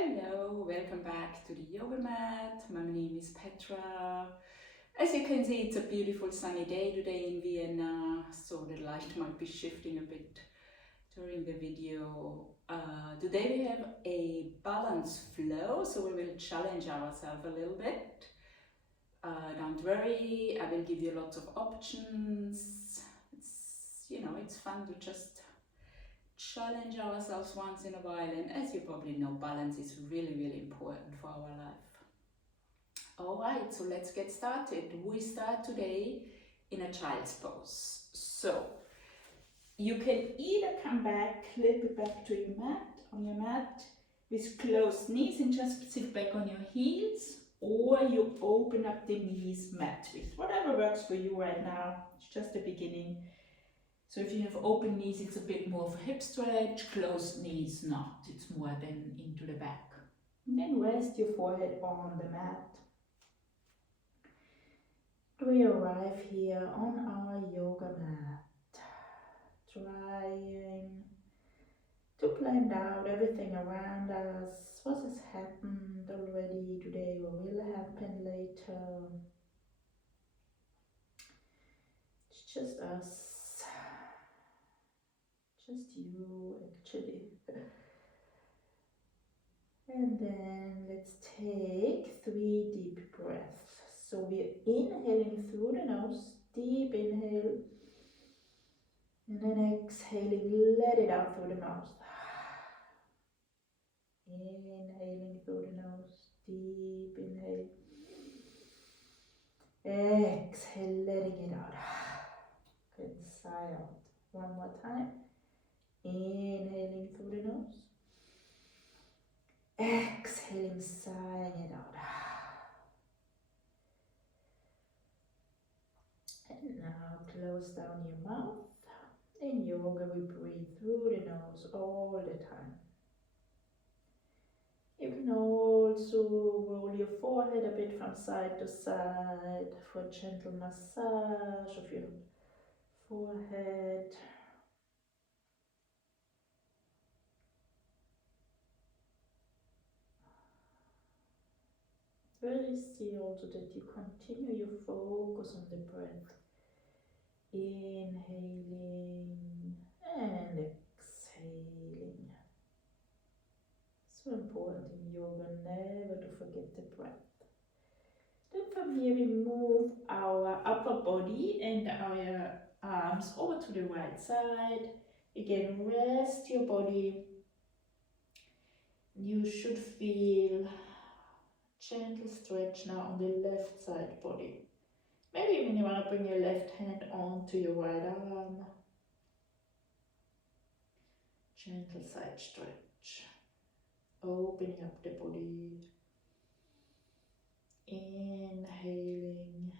Hello, welcome back to the yoga mat. My name is Petra. As you can see, it's a beautiful sunny day today in Vienna, so the light might be shifting a bit during the video. Today we have a balanced flow, so we will challenge ourselves a little bit. Don't worry, I will give you lots of options. It's fun to just challenge ourselves once in a while, and as you probably know, balance is really important for our life. Alright, so let's get started. We start today in a child's pose. So you can either come back a little bit back to your mat, on your mat with closed knees and just sit back on your heels, or you open up the knees mat width, whatever works for you right now. It's just the beginning. So if you have open knees, it's a bit more of a hip stretch, closed knees not. It's more than into the back. And then rest your forehead on the mat. We arrive here on our yoga mat, trying to plan out everything around us, what has happened already today or will happen later. It's just us, just you actually. And then let's take 3 deep breaths. So we're inhaling through the nose, deep inhale, and then exhaling, let it out through the mouth. Inhaling through the nose, deep inhale. Exhale, letting it out. Good, sigh out. One more time. Inhaling through the nose. Exhaling, sighing it out. And now close down your mouth. In yoga we breathe through the nose all the time. You can also roll your forehead a bit from side to side for a gentle massage of your forehead. Really see also that you continue your focus on the breath. Inhaling and exhaling. So important in yoga, never to forget the breath. Then from here we move our upper body and our arms over to the right side. Again, rest your body. You should feel gentle stretch now on the left side body. Maybe even you want to bring your left hand onto your right arm. Gentle side stretch. Opening up the body. Inhaling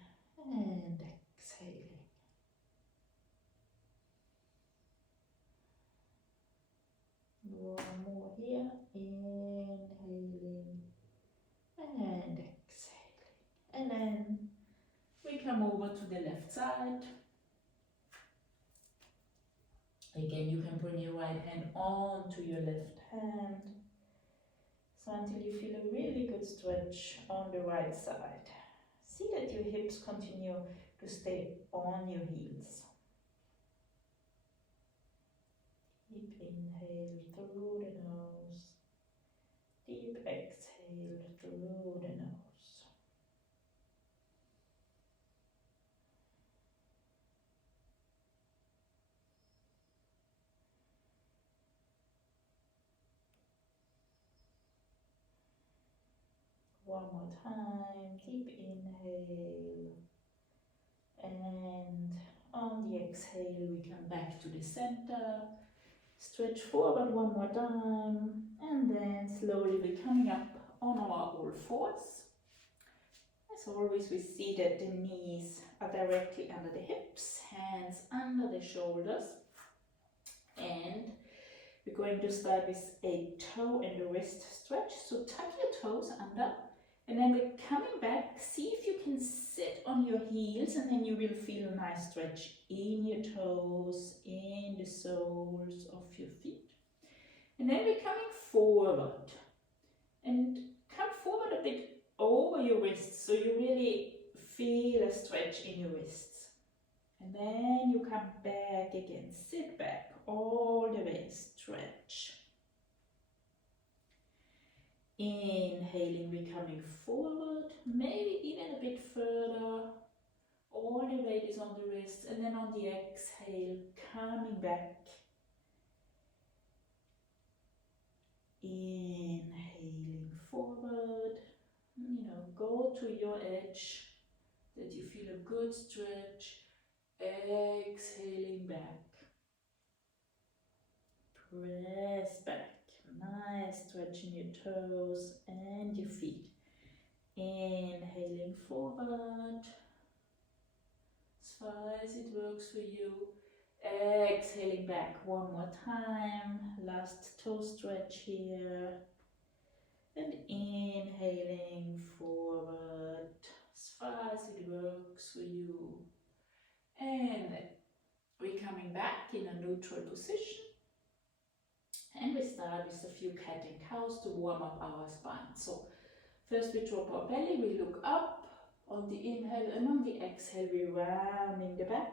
and exhaling. One more here. Inhaling and exhaling. And then we come over to the left side. Again, you can bring your right hand onto your left hand. So until you feel a really good stretch on the right side. See that your hips continue to stay on your heels. Deep inhale through the nose. Deep exhale through the nose. One more time, deep inhale, and on the exhale we come back to the center, stretch forward one more time, and then slowly we're coming up on our all fours. As always, we see that the knees are directly under the hips, hands under the shoulders, and we're going to start with a toe and a wrist stretch. So tuck your toes under. And then we're coming back, see if you can sit on your heels, and then you will feel a nice stretch in your toes, in the soles of your feet. And then we're coming forward. your wrists, so you really feel a stretch in your wrists. And then you come back again, sit back, all the way, stretch. Inhaling, we're coming forward, maybe even a bit further. All the weight is on the wrists, and then on the exhale, coming back. Inhaling forward, go to your edge, that you feel a good stretch. Exhaling back. Press back. Nice stretch in your toes and your feet. Inhaling forward, as far as it works for you. Exhaling back one more time. Last toe stretch here. And inhaling forward, as far as it works for you. And we're coming back in a neutral position. And we start with a few cat and cows to warm up our spine. So first we drop our belly, we look up on the inhale, and on the exhale we're rounding the back,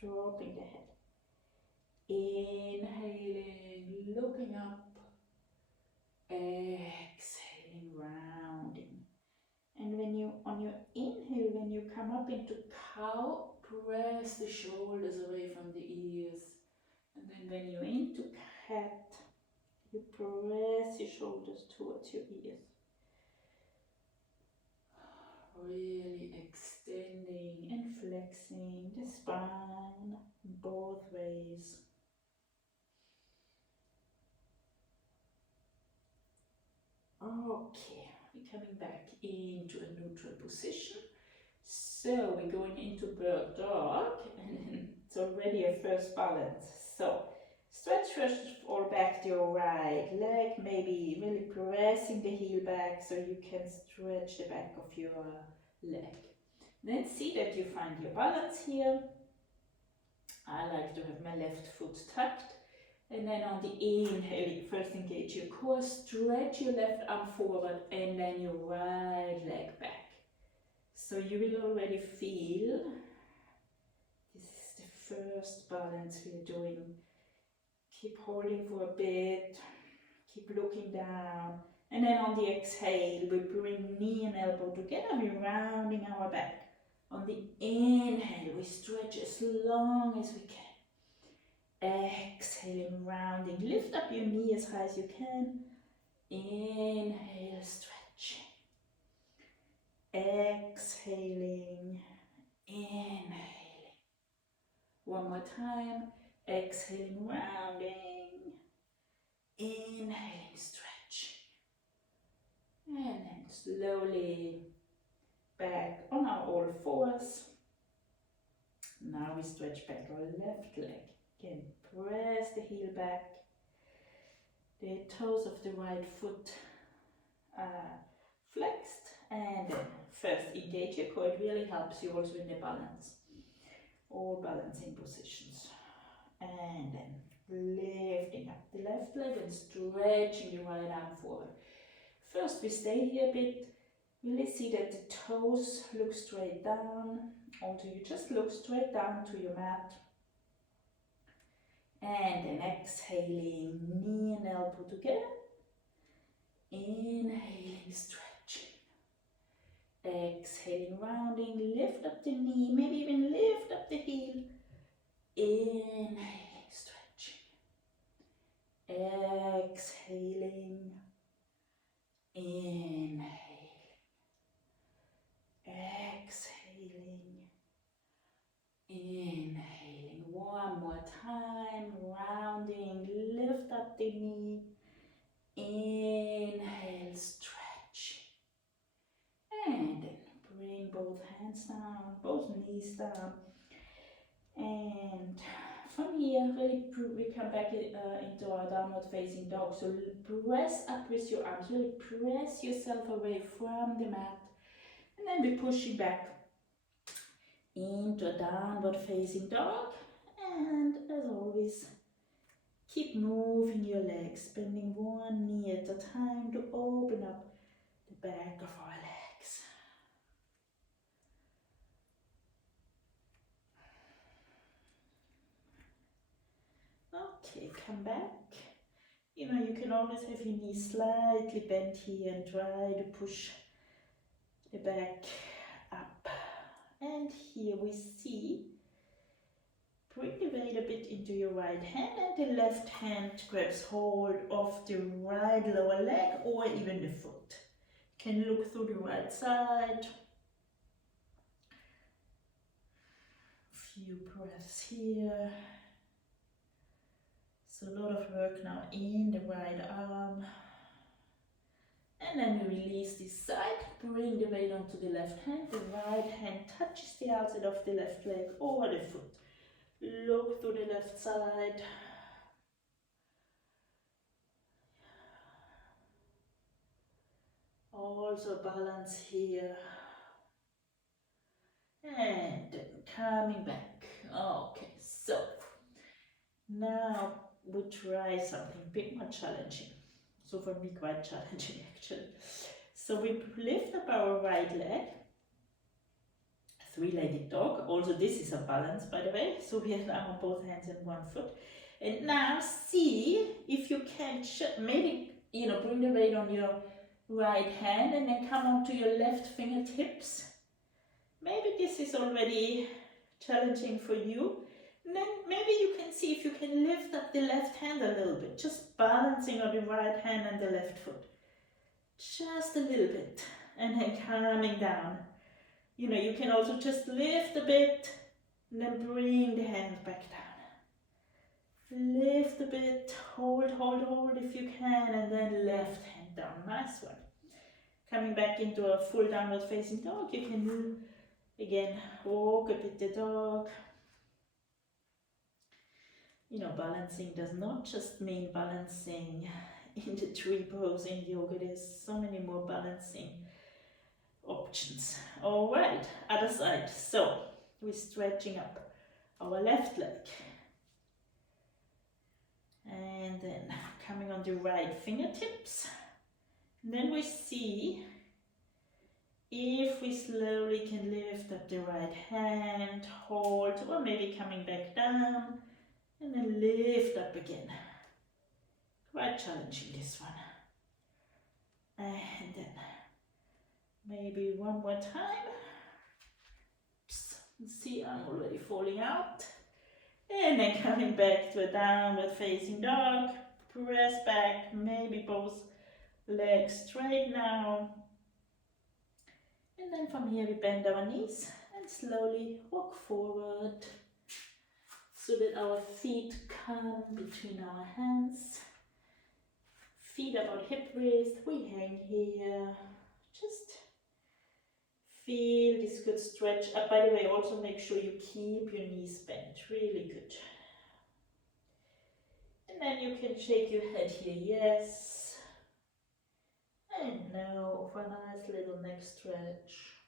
dropping the head. Inhaling, looking up, exhaling, rounding. And when you, on your inhale, when you come up into cow, press the shoulders away from the ears. And then when you're into cat, you press your shoulders towards your ears. Really extending and flexing the spine both ways. Okay, we're coming back into a neutral position. So we're going into bird dog, and it's already a first balance. So stretch first of all back to your right leg, maybe really pressing the heel back so you can stretch the back of your leg. Then see that you find your balance here. I like to have my left foot tucked. And then on the inhale, first engage your core, stretch your left arm forward, and then your right leg back. So you will already feel, this is the first balance we're doing. Keep holding for a bit, keep looking down. And then on the exhale, we bring knee and elbow together, we're rounding our back. On the inhale, we stretch as long as we can. Exhaling, rounding. Lift up your knee as high as you can. Inhale, stretch. Exhaling, inhaling. One more time. Exhaling, rounding. Inhaling, stretch. And then slowly back on our all fours. Now we stretch back our left leg. Again, press the heel back. The toes of the right foot flexed. And then first engage your core. It really helps you also in the balance. All balancing positions. And then lifting up the left leg and stretching the right arm forward. First we stay here a bit. Really see that the toes look straight down. Until you just look straight down to your mat. And then exhaling, knee and elbow together. Inhaling, stretching. Exhaling, rounding, lift up the knee, maybe even lift up the heel. Inhaling, stretching. Exhaling. Inhaling. Exhaling. Inhaling. One more time. Rounding. Lift up the knee. Inhale. Stretch. And then bring both hands down. Both knees down. And from here, really we come back into our downward facing dog. So press up with your arms. Really press yourself away from the mat. And then we're pushing back into a downward facing dog. And as always, keep moving your legs, bending one knee at a time to open up the back of our legs. here. Come back. You know, you can always have your knees slightly bent here and try to push the back up. And here we see, bring the weight a bit into your right hand, and the left hand grabs hold of the right lower leg or even the foot. You can look through the right side. Few breaths here. So a lot of work now in the right arm. And then we release this side, bring the weight onto the left hand. The right hand touches the outside of the left leg or the foot. Look to the left side. Also balance here. And then coming back. Okay, so now we try something a bit more challenging. So for me, quite challenging actually. So we lift up our right leg, three-legged dog. Also this is a balance, by the way. So we have now both hands and one foot. And now see if you can maybe, you know, bring the weight on your right hand and then come onto your left fingertips. Maybe this is already challenging for you. And then maybe you can see if you can lift up the left hand a little bit, just balancing on the right hand and the left foot. Just a little bit, and then coming down. You know, you can also just lift a bit, and then bring the hands back down. Lift a bit, hold, hold, hold if you can, and then left hand down. Nice one. Coming back into a full downward facing dog, you can do, again, walk a bit the dog. You know, balancing does not just mean balancing in the tree pose in yoga. There's so many more balancing options. All right, other side. So we're stretching up our left leg. And then coming on the right fingertips. And then we see if we slowly can lift up the right hand, hold, or maybe coming back down. And then lift up again. Quite challenging, this one. And then maybe one more time. Oops. See, I'm already falling out. And then coming back to a downward facing dog. Press back, maybe both legs straight now. And then from here we bend our knees and slowly walk forward, so that our feet come between our hands. Feet about hip width, we hang here. Just feel this good stretch. By the way, also make sure you keep your knees bent, really good. And then you can shake your head here, yes. And no, for a nice little neck stretch.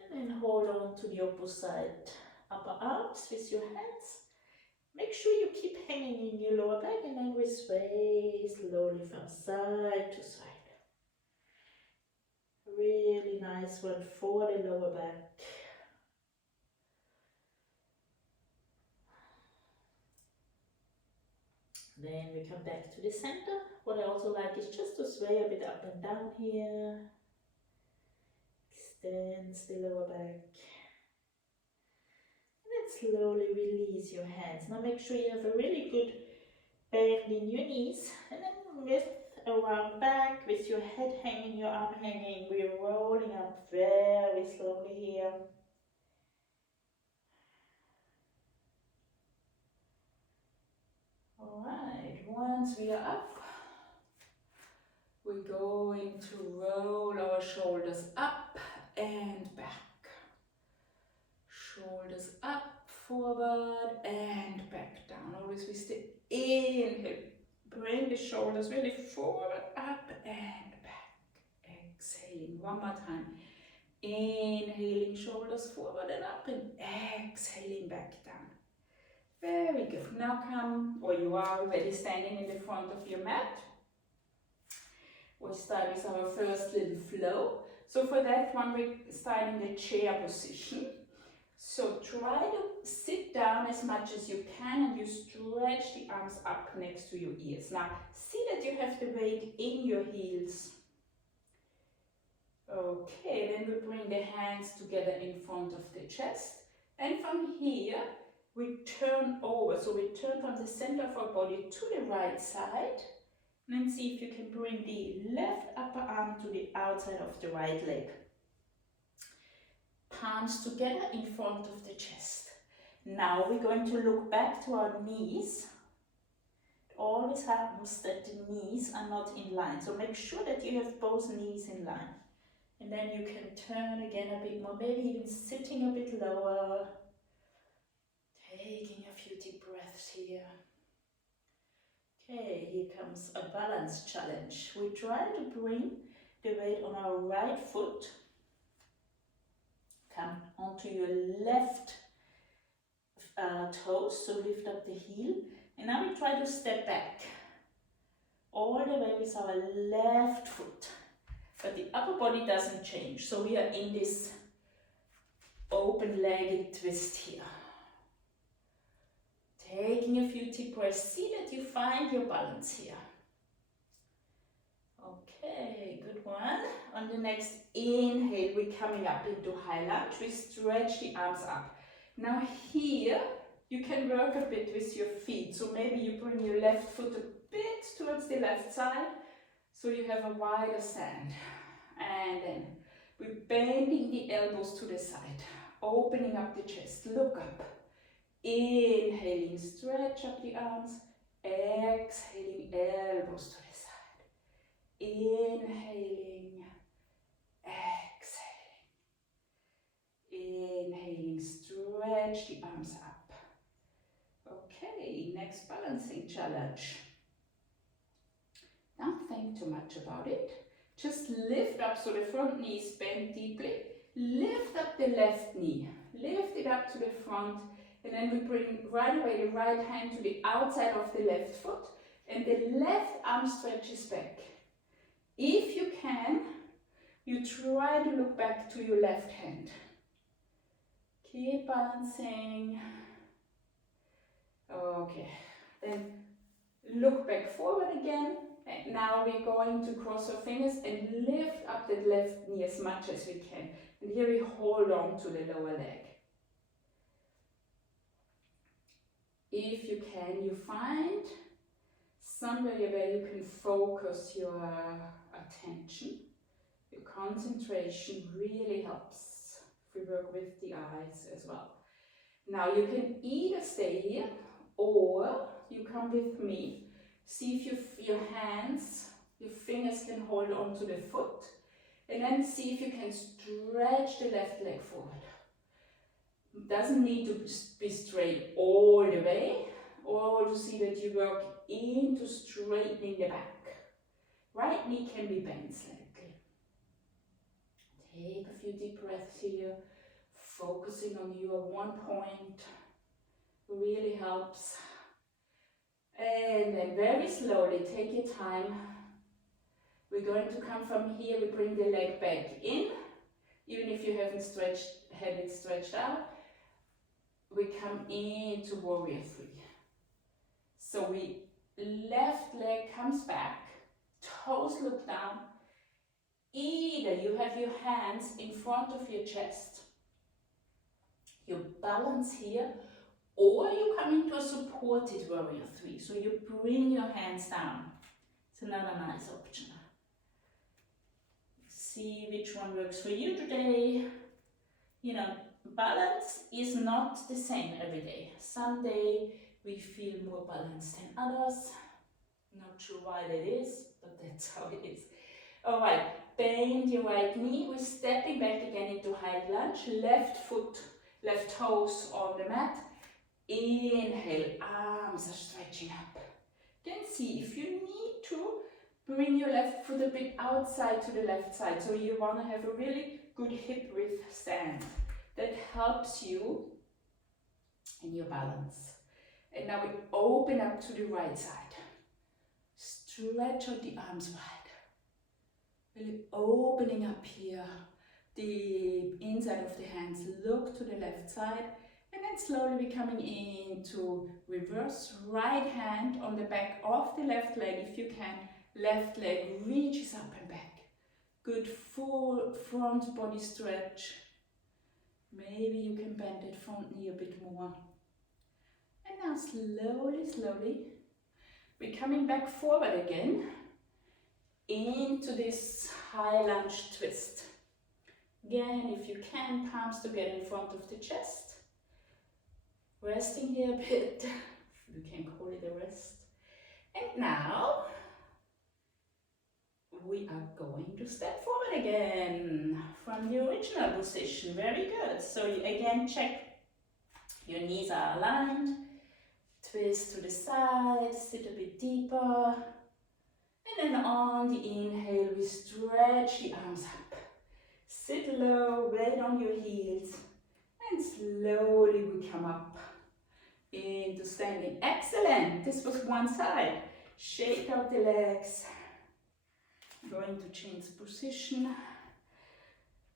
And then hold on to the opposite upper arms with your hands. Make sure you keep hanging in your lower back, and then we sway slowly from side to side. Really nice one for the lower back. Then we come back to the center. What I also like is just to sway a bit up and down here. Extends the lower back. And then slowly release your hands. Now make sure you have a really good bend in your knees. And then with a round back, with your head hanging, your arm hanging, we're rolling up very slowly here. Alright, once we are up, we're going to roll our shoulders up and back. Shoulders up, forward and back down. Always we stay inhale. Bring the shoulders really forward, up and back. Exhaling one more time. Inhaling, shoulders forward and up, and exhaling back down. Very good. Now come, or you are already standing in the front of your mat. We'll start with our first little flow. So for that one, we start in the chair position. So try to sit down as much as you can and you stretch the arms up next to your ears. Now see that you have the weight in your heels. Okay, then we bring the hands together in front of the chest. And from here, we turn over. So we turn from the center of our body to the right side. And then see if you can bring the left upper arm to the outside of the right leg. Palms together in front of the chest. Now we're going to look back to our knees. It always happens that the knees are not in line. So make sure that you have both knees in line. And then you can turn again a bit more, maybe even sitting a bit lower. Taking a few deep breaths here. Okay, here comes a balance challenge. We try to bring the weight on our right foot. Come onto your left toes, so lift up the heel. And now we try to step back all the way with our left foot. But the upper body doesn't change, so we are in this open-legged twist here. Taking a few deep breaths, see that you find your balance here. Okay, good one. On the next inhale, we're coming up into high lunge. We stretch the arms up. Now here, you can work a bit with your feet. So maybe you bring your left foot a bit towards the left side, so you have a wider stand. And then we're bending the elbows to the side, opening up the chest, look up. Inhaling, stretch up the arms. Exhaling, elbows to the side. Inhaling, exhaling. Inhaling, stretch the arms up. Okay, next balancing challenge. Don't think too much about it. Just lift up so the front knee is bent deeply. Lift up the left knee. Lift it up to the front. And then we bring right away the right hand to the outside of the left foot. And the left arm stretches back. If you can, you try to look back to your left hand. Keep balancing. Okay. Then look back forward again. And now we're going to cross our fingers and lift up the left knee as much as we can. And here we hold on to the lower leg. If you can, you find somewhere where you can focus your attention. Your concentration really helps if we work with the eyes as well. Now you can either stay here or you come with me. See if your hands, your fingers can hold on to the foot, and then see if you can stretch the left leg forward. It doesn't need to be straight all the way, or to see that you work into straightening the back. Right knee can be bent slightly. Take a few deep breaths here, focusing on your one point. Really helps. And then very slowly, take your time. We're going to come from here, we bring the leg back in. Even if you haven't had it stretched out, we come into warrior three. So left leg comes back, toes look down. Either you have your hands in front of your chest, you balance here, or you come into a supported warrior three. So you bring your hands down. It's another nice option. See which one works for you today. You know, balance is not the same every day. Some day we feel more balanced than others. Not sure why that is, but that's how it is. Alright, bend your right knee. We're stepping back again into high lunge. Left foot, left toes on the mat. Inhale, arms are stretching up. Then see if you need to bring your left foot a bit outside to the left side. So you want to have a really good hip width stand. That helps you in your balance. And now we open up to the right side. Stretch out the arms wide. Really opening up here. the inside of the hands look to the left side, and then slowly we're coming into reverse right hand on the back of the left leg if you can. Left leg reaches up and back. Good full front body stretch. Maybe you can bend that front knee a bit more. And now slowly, slowly, we're coming back forward again into this high lunge twist. Again, if you can, palms together in front of the chest. Resting here a bit. You can call it a rest. And now we are going to step forward again from the original position. Very good. So you again check your knees are aligned. Twist to the side, sit a bit deeper. And then on the inhale, we stretch the arms up. Sit low, weight on your heels. And slowly we come up into standing. Excellent. This was one side. Shake out the legs. Going to change position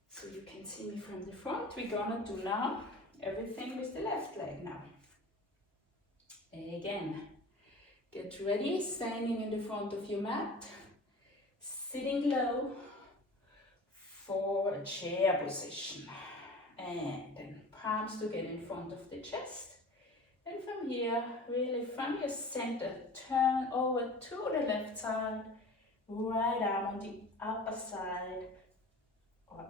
so you can see me from the front. We're gonna do now everything with the left leg now. Again, get ready, standing in the front of your mat, sitting low for a chair position, and then palms together in front of the chest. And from here, really from your center, turn over to the left side. Right arm on the upper side, or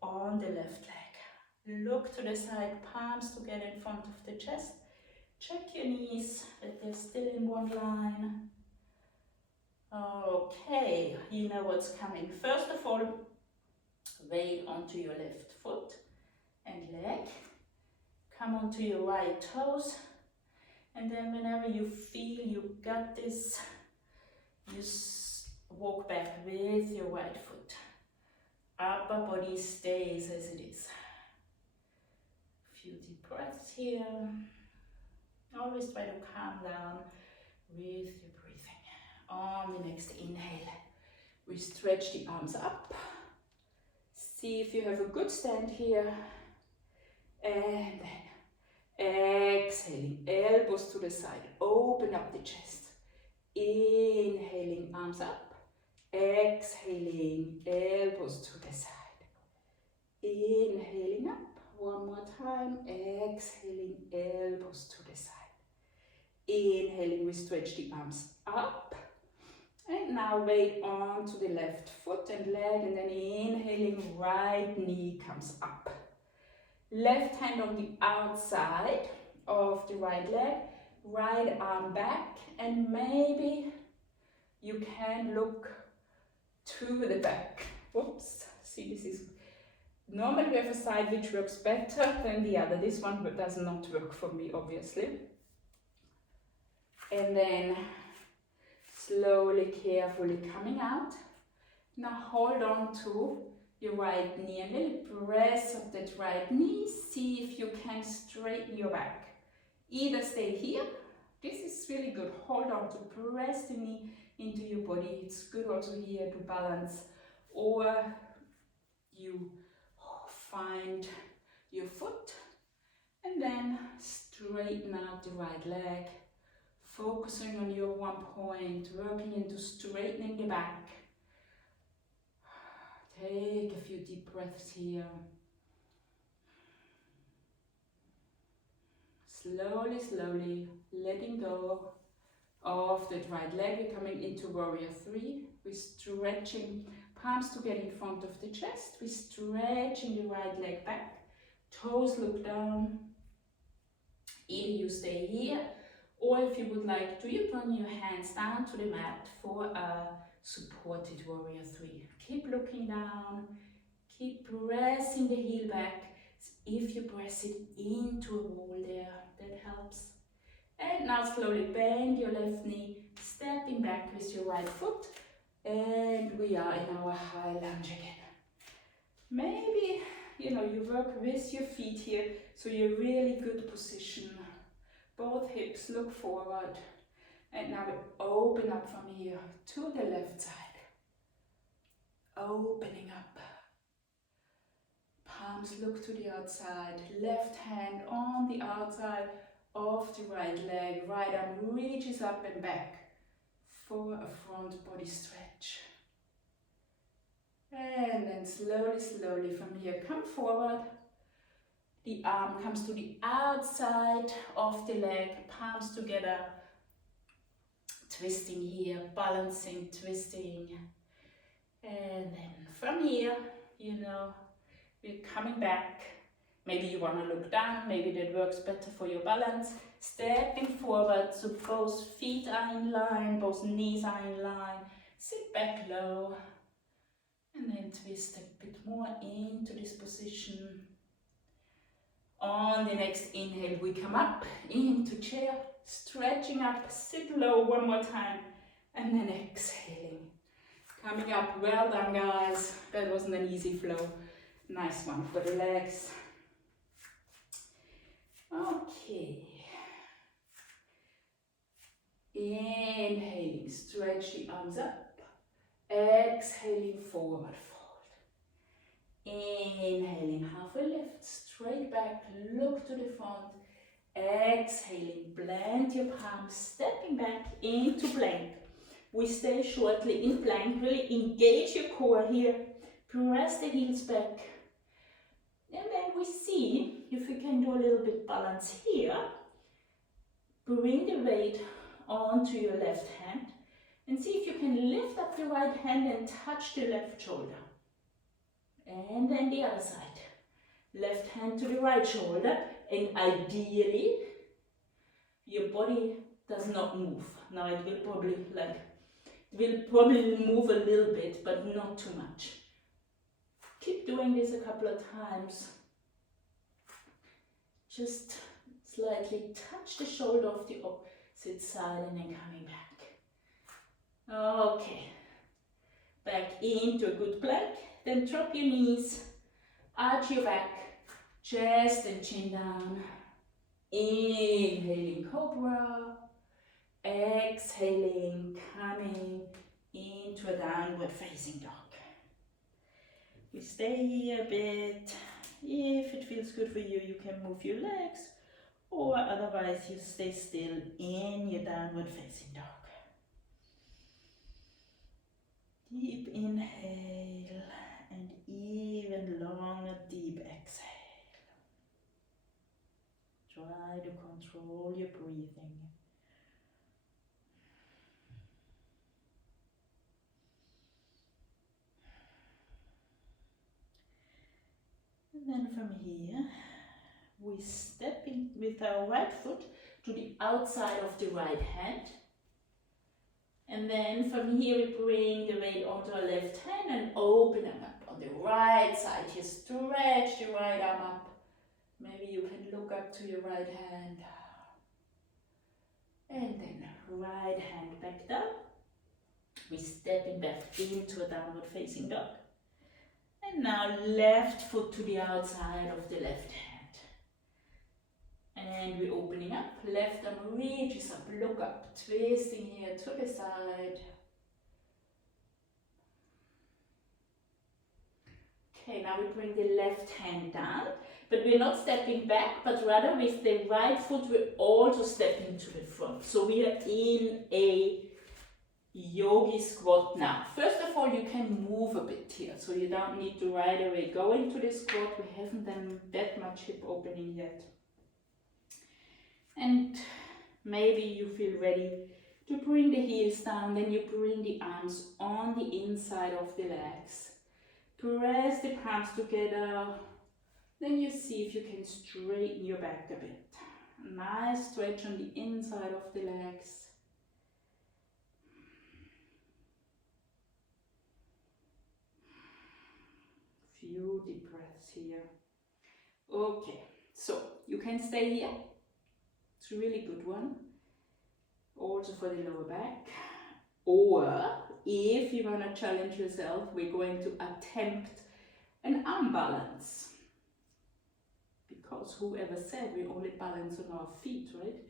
on the left leg. Look to the side, palms together in front of the chest. Check your knees, that they're still in one line. Okay, you know what's coming. First of all, weight onto your left foot and leg. Come onto your right toes. And then whenever you feel you got this, you walk back with your right foot. Upper body stays as it is. A few deep breaths here. Always try to calm down with your breathing. On the next inhale, we stretch the arms up. See if you have a good stand here. And then exhaling, elbows to the side, open up the chest. Inhaling, arms up. Exhaling, elbows to the side. Inhaling up, one more time. Exhaling, elbows to the side. Inhaling, we stretch the arms up. And now weight onto the left foot and leg, and then inhaling, right knee comes up. Left hand on the outside of the right leg, right arm back, and maybe you can look to the back. Whoops, see, this is, normally we have a side which works better than the other. This one does not work for me, obviously. And then slowly, carefully coming out. Now hold on to your right knee and really press up that right knee. See if you can straighten your back. Either stay here, this is really good. Hold on to press the knee into your body. It's good also here to balance. Or you find your foot and then straighten out the right leg. Focusing on your one point, working into straightening the back. Take a few deep breaths here. Slowly, slowly letting go of that right leg. We're coming into warrior three. We're stretching, palms together in front of the chest. We're stretching the right leg back. Toes look down. Either you stay here, or if you would like to, you bring your hands down to the mat for a supported warrior three. Keep looking down, keep pressing the heel back. If you press it into a wall there, that helps. And now slowly bend your left knee, stepping back with your right foot. And we are in our high lunge again. Maybe, you work with your feet here, so you're really good position. Both hips look forward. And now we open up from here to the left side. Opening up. Palms look to the outside. Left hand on the outside of the right leg. Right arm reaches up and back for a front body stretch. And then slowly, slowly from here, come forward. The arm comes to the outside of the leg, palms together. Twisting here, balancing, twisting. And then from here, we're coming back. Maybe you want to look down, maybe that works better for your balance. Stepping forward, so both feet are in line, both knees are in line. Sit back low. And then twist a bit more into this position. On the next inhale, we come up into chair, stretching up, sit low one more time, and then exhaling. Coming up, well done guys. That wasn't an easy flow. Nice one for the legs. Okay. Inhaling, stretch the arms up. Exhaling, forward fold. Inhaling, halfway lift, straight back, look to the front. Exhaling, blend your palms, stepping back into plank. We stay shortly in plank, really engage your core here. Press the heels back. And then we see if we can do a little bit balance here. Bring the weight onto your left hand. And see if you can lift up the right hand and touch the left shoulder. And then the other side. Left hand to the right shoulder. And ideally, your body does not move. Now it will probably move a little bit, but not too much. Keep doing this a couple of times. Just slightly touch the shoulder of the opposite side and then coming back. Okay, back into a good plank, then drop your knees, arch your back, chest and chin down. Inhaling cobra, exhaling, coming into a downward facing dog. We stay here a bit. If it feels good for you, you can move your legs, or otherwise you stay still in your downward facing dog. Deep inhale and even longer deep exhale. Try to control your breathing. And then from here, we step in with our right foot to the outside of the right hand. And then from here we bring the weight onto our left hand and open them up. On the right side, you stretch the right arm up. Maybe you can look up to your right hand. And then right hand back down. We're stepping back into a downward facing dog. And now left foot to the outside of the left hand. And we're opening up, left arm reaches up, look up, twisting here to the side. Okay, now we bring the left hand down, but we're not stepping back, but rather with the right foot we're also stepping to the front. So we are in a yogi squat now. First of all, you can move a bit here, so you don't need to right away go into the squat. We haven't done that much hip opening yet. And maybe you feel ready to bring the heels down, then you bring the arms on the inside of the legs. Press the palms together, then you see if you can straighten your back a bit. Nice stretch on the inside of the legs. Few deep breaths here. Okay, so you can stay here. It's a really good one, also for the lower back. Or if you want to challenge yourself, we're going to attempt an arm balance. Because whoever said we only balance on our feet, right?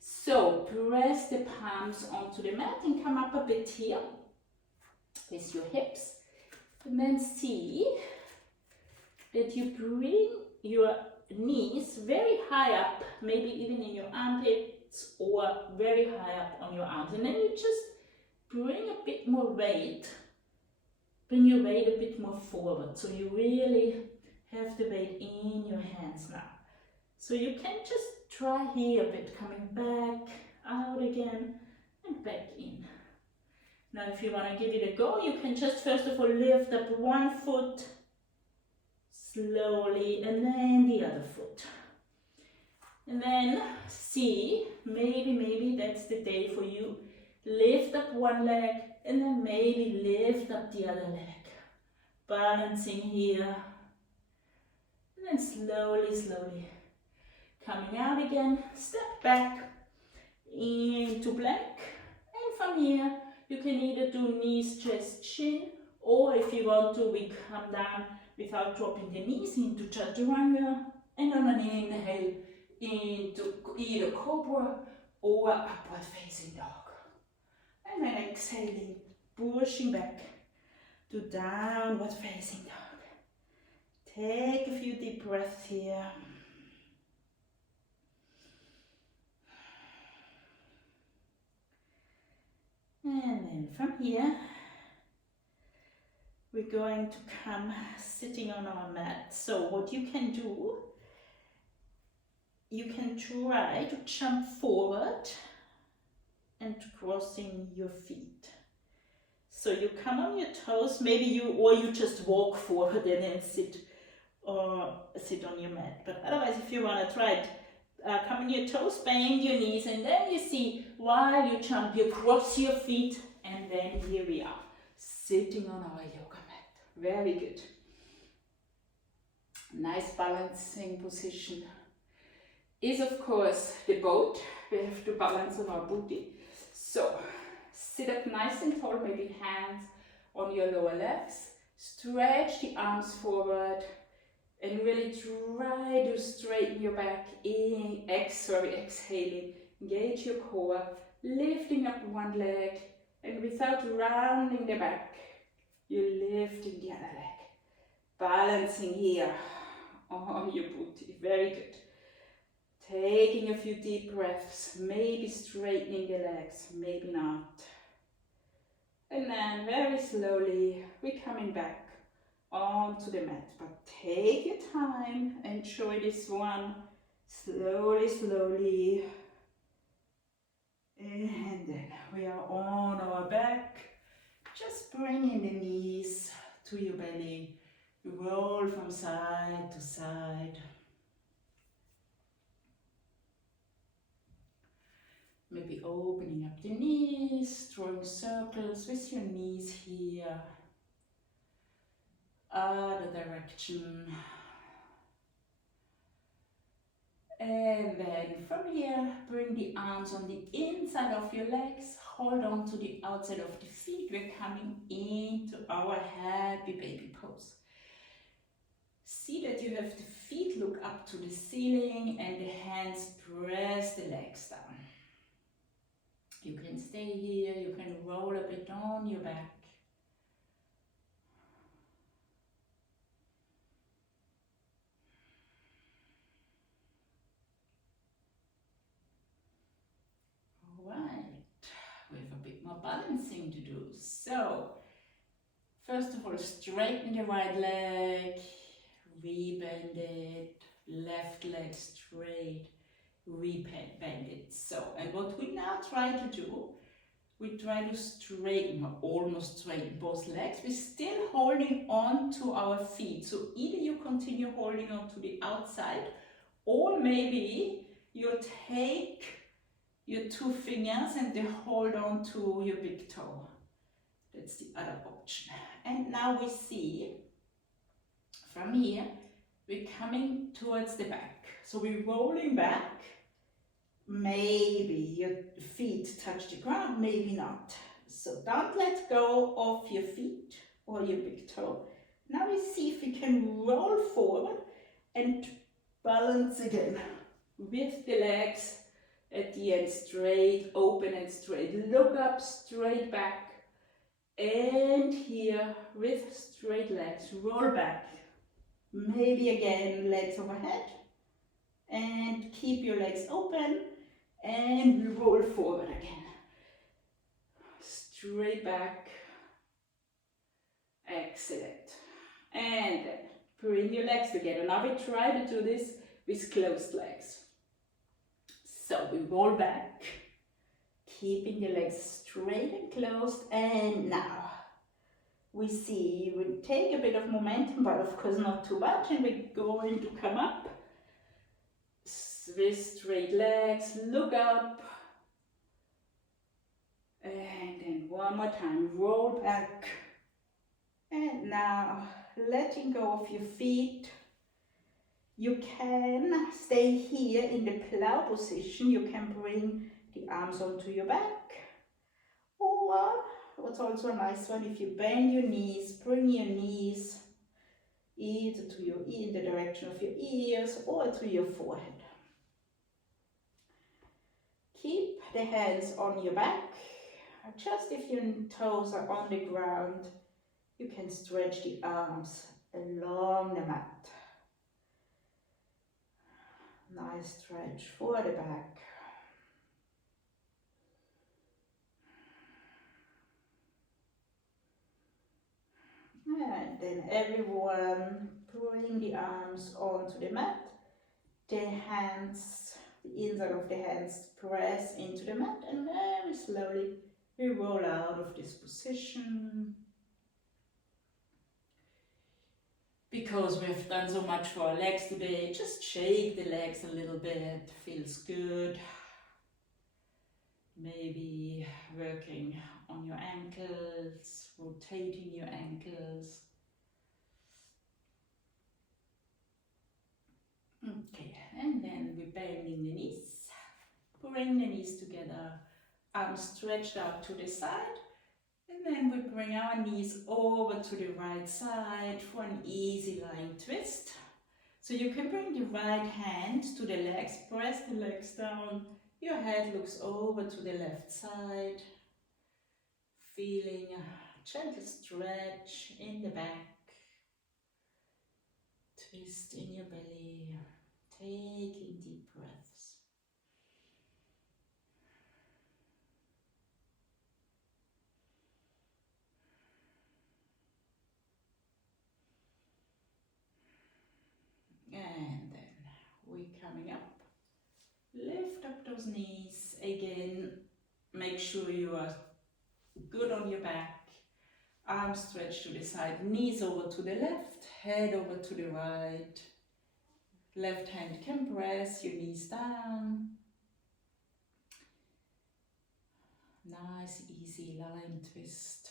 So press the palms onto the mat and come up a bit here with your hips. And then see that you bring your knees very high up, maybe even in your armpits or very high up on your arms. And then you just bring a bit more weight, bring your weight a bit more forward. So you really have the weight in your hands now. So you can just try here a bit, coming back, out again, and back in. Now if you want to give it a go, you can just first of all lift up one foot slowly and then the other foot. And then see, maybe that's the day for you. Lift up one leg and then maybe lift up the other leg. Balancing here. And then slowly coming out again. Step back into plank. And from here you can either do knees, chest, chin, or if you want to, we come down without dropping the knees into chaturanga, and on an inhale into either cobra or upward facing dog. And then exhaling, pushing back to downward facing dog. Take a few deep breaths here. And then from here, we're going to come sitting on our mat. So what you can do, you can try to jump forward and crossing your feet. So you come on your toes, maybe you just walk forward and then sit on your mat. But otherwise, if you want to try it, come on your toes, bend your knees, and then you see while you jump, you cross your feet, and then here we are, sitting on our yoga mat. Very good. Nice balancing position is of course the boat. We have to balance on our booty. So sit up nice and tall, maybe hands on your lower legs. Stretch the arms forward and really try to straighten your back. Exhaling. Engage your core, lifting up one leg, and without rounding the back, you're lifting the other leg. Balancing here on your booty. Very good. Taking a few deep breaths, maybe straightening the legs, maybe not. And then very slowly, we're coming back onto the mat. But take your time, enjoy this one. Slowly. And then we are on our back. Just bringing the knees to your belly. Roll from side to side. Maybe opening up the knees, drawing circles with your knees here. Other direction. And then from here, bring the arms on the inside of your legs. Hold on to the outside of the feet. We're coming into our happy baby pose. See that you have the feet look up to the ceiling and the hands press the legs down. You can stay here, you can roll a bit on your back. Alright, we have a bit more balancing to do. So, first of all, straighten the right leg, rebend it, left leg straight, rebend it. So, and what we now try to do, we try to straighten, or almost straighten both legs. We're still holding on to our feet. So either you continue holding on to the outside, or maybe you take your two fingers and they hold on to your big toe. That's the other option. And now we see, from here, we're coming towards the back. So we're rolling back. Maybe your feet touch the ground, maybe not. So don't let go of your feet or your big toe. Now we see if we can roll forward and balance again with the legs at the end straight, open and straight. Look up, straight back, And here with straight legs, roll back. Maybe again, legs overhead. And keep your legs open. And we roll forward again. Straight back. Excellent. And then bring your legs together. Now we try to do this with closed legs. So we roll back, keeping the legs straight and closed. And now we see we take a bit of momentum, but of course not too much. And we're going to come up with straight legs. Look up. And then one more time, roll back. And now letting go of your feet. You can stay here in the plow position. You can bring the arms onto your back. Or what's also a nice one, if you bend your knees, bring your knees either to your in the direction of your ears or to your forehead. Keep the hands on your back. Just if your toes are on the ground, you can stretch the arms along the mat. Nice stretch for the back. And then everyone bring the arms onto the mat. The hands, the inside of the hands press into the mat, and very slowly we roll out of this position. Because we've done so much for our legs today, just shake the legs a little bit, feels good. Maybe working on your ankles, rotating your ankles. Okay, and then we're bending the knees. Bring the knees together, arms stretched out to the side. And then we bring our knees over to the right side for an easy lying twist. So you can bring the right hand to the legs, press the legs down. Your head looks over to the left side. Feeling a gentle stretch in the back. Twist in your belly. Taking deep breaths. And then we're coming up. Lift up those knees again. Make sure you are good on your back. Arms stretched to the side, knees over to the left, head over to the right. Left hand can press your knees down. Nice, easy lying twist.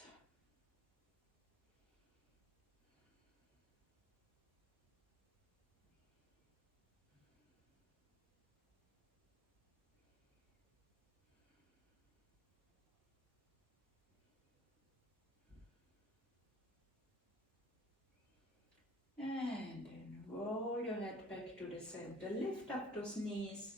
And then roll your head back to the center. Lift up those knees.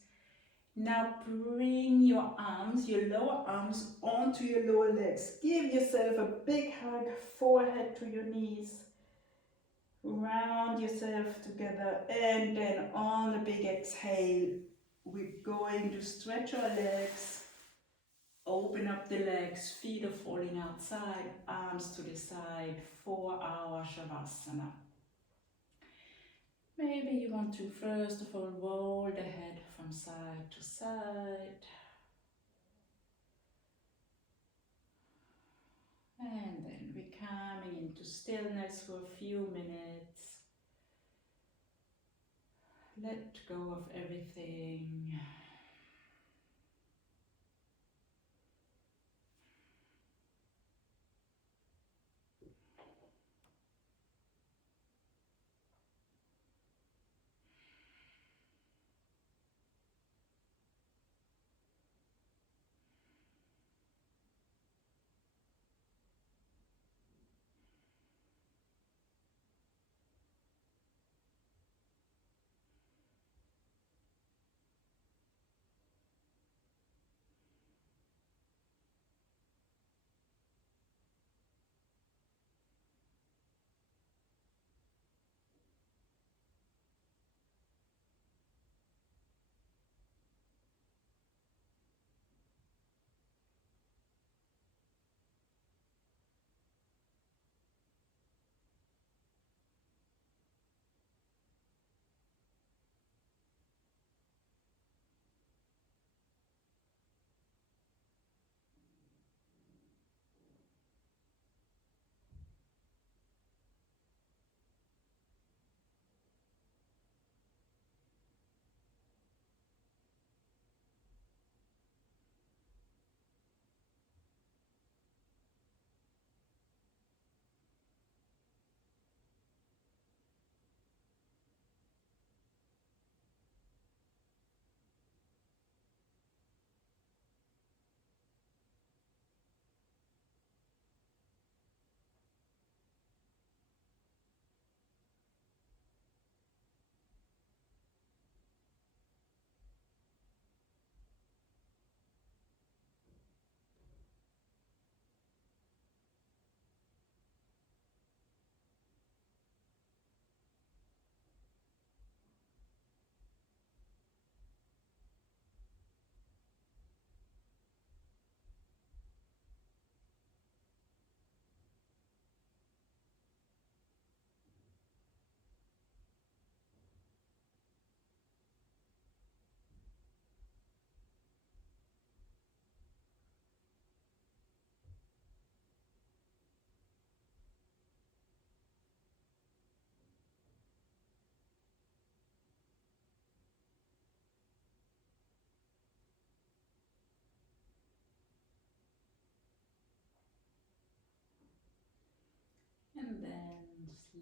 Now bring your arms, your lower arms, onto your lower legs. Give yourself a big hug, forehead to your knees. Round yourself together, and then on a big exhale, we're going to stretch our legs. Open up the legs, feet are falling outside, arms to the side for our Savasana. Maybe you want to first of all roll the head from side to side. And then we're coming into stillness for a few minutes. Let go of everything.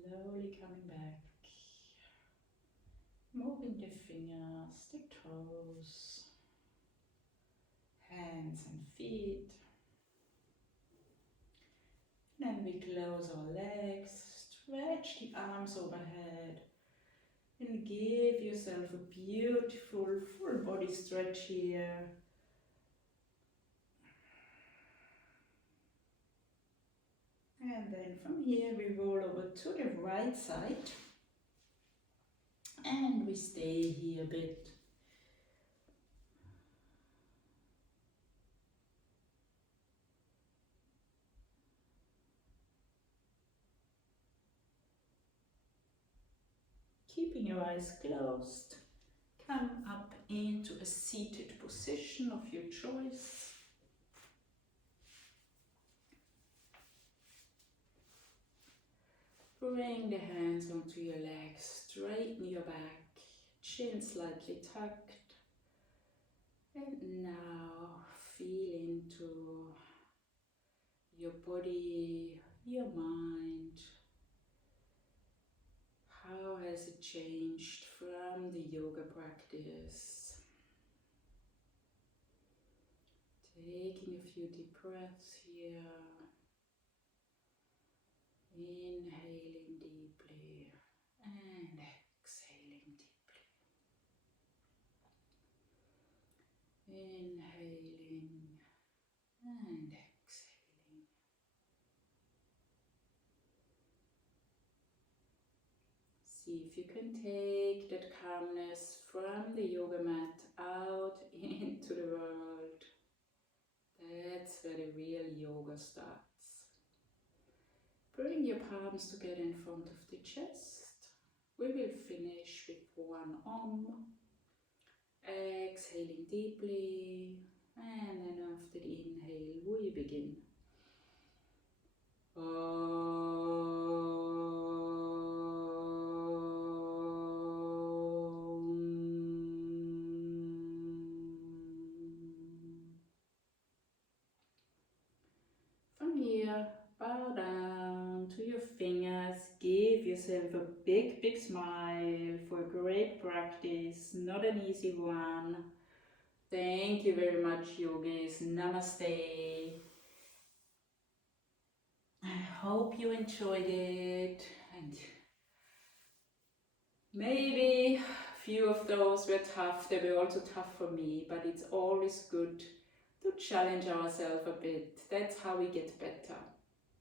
Slowly coming back. Moving the fingers, the toes, hands and feet. Then we close our legs, stretch the arms overhead, and give yourself a beautiful full body stretch here. And then from here we roll over to the right side and we stay here a bit. Keeping your eyes closed, come up into a seated position of your choice. Bring the hands onto your legs, straighten your back, chin slightly tucked. And now feel into your body, your mind. How has it changed from the yoga practice? Taking a few deep breaths here. Inhaling deeply and exhaling deeply. Inhaling and exhaling. See if you can take that calmness from the yoga mat out into the world. That's where the real yoga starts. Bring your palms together in front of the chest. We will finish with one Om. Exhaling deeply, and then after the inhale we begin. From here, bow down to your fingers, give yourself a big smile for a great practice, not an easy one. Thank you very much, yogis. Namaste. I hope you enjoyed it, and maybe a few of those were tough. They were also tough for me, but it's always good to challenge ourselves a bit. That's how we get better,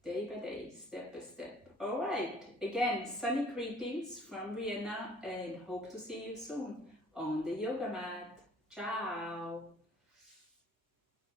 day by day, step by step. All right, again, sunny greetings from Vienna, and hope to see you soon on the yoga mat. Ciao!